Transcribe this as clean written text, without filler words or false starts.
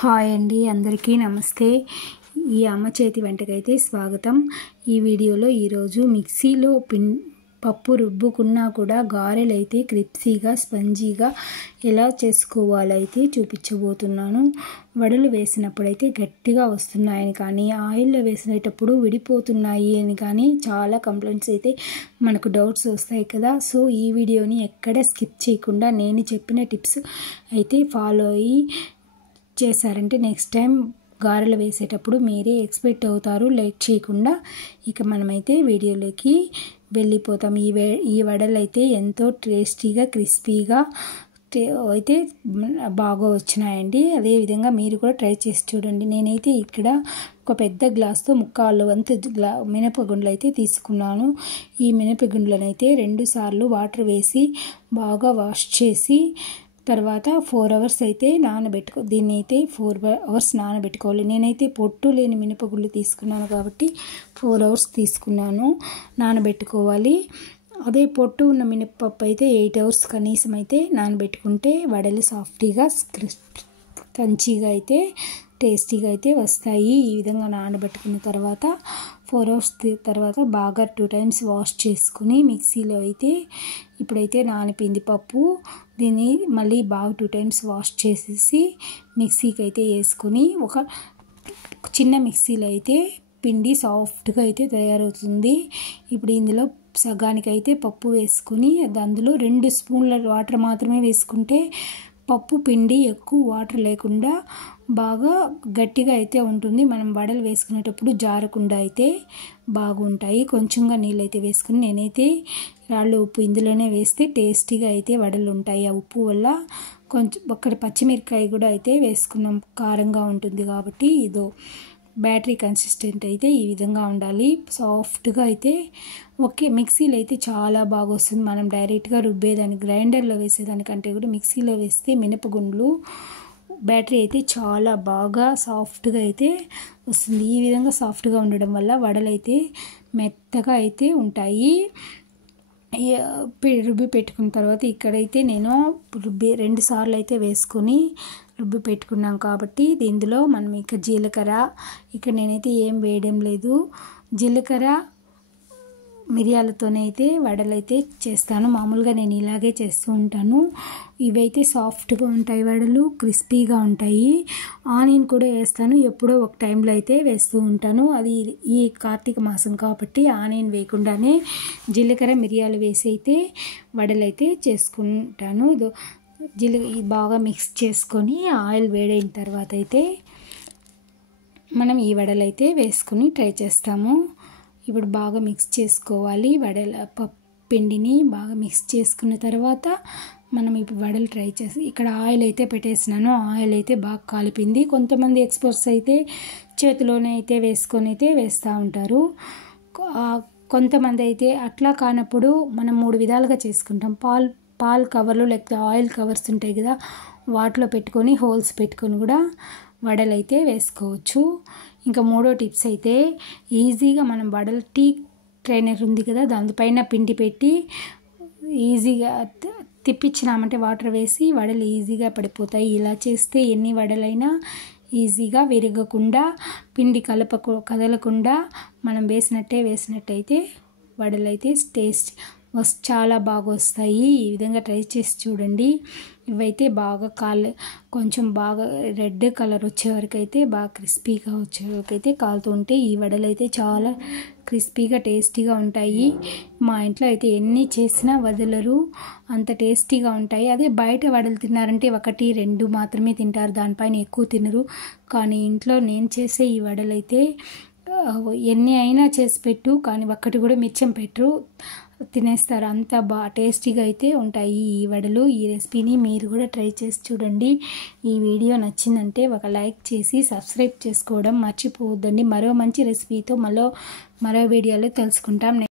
Hi అండి, అందరికీ నమస్తే. ఈ అమ్మ చేతి వంటకైతే స్వాగతం. ఈ వీడియోలో ఈరోజు మిక్సీలో పప్పు రుబ్బుకున్నా కూడా గారెలు అయితే క్రిస్పీగా స్పంజీగా ఎలా చేసుకోవాలైతే చూపించబోతున్నాను. వడలు వేసినప్పుడైతే గట్టిగా వస్తున్నాయని కానీ ఆయిల్లో వేసినప్పుడు విడిపోతున్నాయి అని కానీ చాలా కంప్లైంట్స్ అయితే మనకు డౌట్స్ వస్తాయి కదా. సో ఈ వీడియోని ఎక్కడ స్కిప్ చేయకుండా నేను చెప్పిన టిప్స్ అయితే ఫాలో అయ్యి చేశారంటే నెక్స్ట్ టైం గారెలు వేసేటప్పుడు మీరే ఎక్స్పెక్ట్ అవుతారు. లేట్ చేయకుండా ఇక మనమైతే వీడియోలోకి వెళ్ళిపోతాం. ఈ వడలు అయితే ఎంతో టేస్టీగా క్రిస్పీగా అయితే బాగా వచ్చినాయండి. అదేవిధంగా మీరు కూడా ట్రై చేసి చూడండి. నేనైతే ఇక్కడ ఒక పెద్ద గ్లాస్తో 3/4 వంతు మినపగుండ్లు అయితే తీసుకున్నాను. ఈ మినపగుండ్లనైతే 2 సార్లు వాటర్ వేసి బాగా వాష్ చేసి తర్వాత 4 అవర్స్ అయితే దీన్ని అయితే 4 అవర్స్ నానబెట్టుకోవాలి. నేనైతే పొట్టు లేని మినపగుళ్ళు తీసుకున్నాను కాబట్టి 4 అవర్స్ తీసుకున్నాను, నానబెట్టుకోవాలి. అదే పొట్టు ఉన్న మినపప్పు అయితే 8 అవర్స్ కనీసం అయితే నానబెట్టుకుంటే వడలు సాఫ్టీగా క్రంచీగా అయితే టేస్టీగా అయితే వస్తాయి. ఈ విధంగా నానబెట్టుకున్న తర్వాత 4 అవర్స్ తర్వాత బాగా 2 టైమ్స్ వాష్ చేసుకుని మిక్సీలో అయితే ఇప్పుడైతే నానిపిండి పప్పు దీన్ని మళ్ళీ బాగా 2 టైమ్స్ వాష్ చేసేసి మిక్సీకి అయితే వేసుకొని ఒక చిన్న మిక్సీలో అయితే పిండి సాఫ్ట్గా అయితే తయారవుతుంది. ఇప్పుడు ఇందులో సగానికి అయితే పప్పు వేసుకొని అందులో 2 స్పూన్ల వాటర్ మాత్రమే వేసుకుంటే పప్పు పిండి ఎక్కువ వాటర్ లేకుండా బాగా గట్టిగా అయితే ఉంటుంది. మనం వడలు వేసుకునేటప్పుడు జారకుండా అయితే బాగుంటాయి. కొంచెంగా నీళ్ళు అయితే వేసుకుని నేనైతే రాళ్ళు ఉప్పు ఇందులోనే వేస్తే టేస్టీగా అయితే వడలు ఉంటాయి. ఆ ఉప్పు వల్ల కొంచెం ఒక్కటి పచ్చిమిరకాయ కూడా అయితే వేసుకున్నాం, కారంగా ఉంటుంది కాబట్టి. ఇదో బ్యాటరీ కన్సిస్టెంట్ అయితే ఈ విధంగా ఉండాలి. సాఫ్ట్గా అయితే ఓకే. మిక్సీలో అయితే చాలా బాగా వస్తుంది. మనం డైరెక్ట్గా రుబ్బేదాన్ని గ్రైండర్లో వేసేదానికంటే కూడా మిక్సీలో వేస్తే మినపగుండ్లు బ్యాటరీ అయితే చాలా బాగా సాఫ్ట్గా అయితే వస్తుంది. ఈ విధంగా సాఫ్ట్గా ఉండడం వల్ల వడలు అయితే మెత్తగా అయితే ఉంటాయి. రుబ్బి పెట్టుకున్న తర్వాత ఇక్కడైతే నేను 2 సార్లు అయితే వేసుకొని రుబ్బి పెట్టుకున్నాం కాబట్టి ఇందులో మనం ఇక జీలకర్ర ఇక్కడ నేనైతే ఏం వేయడం లేదు. జీలకర్ర మిరియాలతోనే అయితే వడలు అయితే చేస్తాను. మామూలుగా నేను ఇలాగే చేస్తూ ఉంటాను. ఇవైతే సాఫ్ట్గా ఉంటాయి, వడలు క్రిస్పీగా ఉంటాయి. ఆనియన్ కూడా వేస్తాను, ఎప్పుడో ఒక టైంలో అయితే వేస్తూ ఉంటాను. అది ఈ కార్తీక మాసం కాబట్టి ఆనియన్ వేయకుండానే జీలకర్ర మిరియాలు వేసి అయితే వడలు అయితే చేసుకుంటాను. బాగా మిక్స్ చేసుకొని ఆయిల్ వేడైన తర్వాత అయితే మనం ఈ వడలు అయితే వేసుకుని ట్రై చేస్తాము. ఇప్పుడు బాగా మిక్స్ చేసుకోవాలి. పిండిని బాగా మిక్స్ చేసుకున్న తర్వాత మనం ఇప్పుడు వడలు ట్రై చేసి ఇక్కడ ఆయిల్ అయితే పెట్టేసినాను. ఆయిల్ అయితే బాగా కాలిపింది. కొంతమంది ఎక్స్పర్ట్స్ అయితే చేతిలోనే అయితే వేసుకొని అయితే వేస్తూ ఉంటారు. కొంతమంది అయితే అట్లా కానప్పుడు మనం 3 విధాలుగా చేసుకుంటాం. పాల్ కవర్లు లేకపోతే ఆయిల్ కవర్స్ ఉంటాయి కదా, వాటిలో పెట్టుకొని హోల్స్ పెట్టుకొని కూడా వడలు అయితే వేసుకోవచ్చు. ఇంకా 3వ టిప్స్ అయితే ఈజీగా మనం వడలు టీ ట్రైనర్ ఉంది కదా, దానిపైన పిండి పెట్టి ఈజీగా తిప్పించినామంటే వాటర్ వేసి వడలు ఈజీగా పడిపోతాయి. ఇలా చేస్తే ఎన్ని వడలైనా ఈజీగా విరగకుండా పిండి కదలకుండా మనం వేసినట్టయితే వడలు అయితే టేస్ట్ చాలా బాగా వస్తాయి. ఈ విధంగా ట్రై చేసి చూడండి. ఇవైతే బాగా కొంచెం బాగా రెడ్ కలర్ వచ్చే వరకు అయితే బాగా క్రిస్పీగా వచ్చే వరకు అయితే కాలుతూ ఉంటే ఈ వడలు అయితే చాలా క్రిస్పీగా టేస్టీగా ఉంటాయి. మా ఇంట్లో అయితే ఎన్ని చేసినా వదలరు, అంత టేస్టీగా ఉంటాయి. అదే బయట వడలు తిన్నారంటే 1, 2 మాత్రమే తింటారు, దానిపైన ఎక్కువ తినరు. కానీ ఇంట్లో నేను చేసే ఈ వడలు అయితే ఎన్ని అయినా చేసి పెట్టు కానీ ఒక్కటి కూడా మిచ్చం పెట్టరు, తినేస్తారు. అంత బాగా టేస్టీగా అయితే ఉంటాయి ఈ వడలు. ఈ రెసిపీని మీరు కూడా ట్రై చేసి చూడండి. ఈ వీడియో నచ్చిందంటే ఒక లైక్ చేసి సబ్స్క్రైబ్ చేసుకోవడం మర్చిపోవద్దండి. మరో మంచి రెసిపీతో మరో వీడియోలో తెలుసుకుంటాం.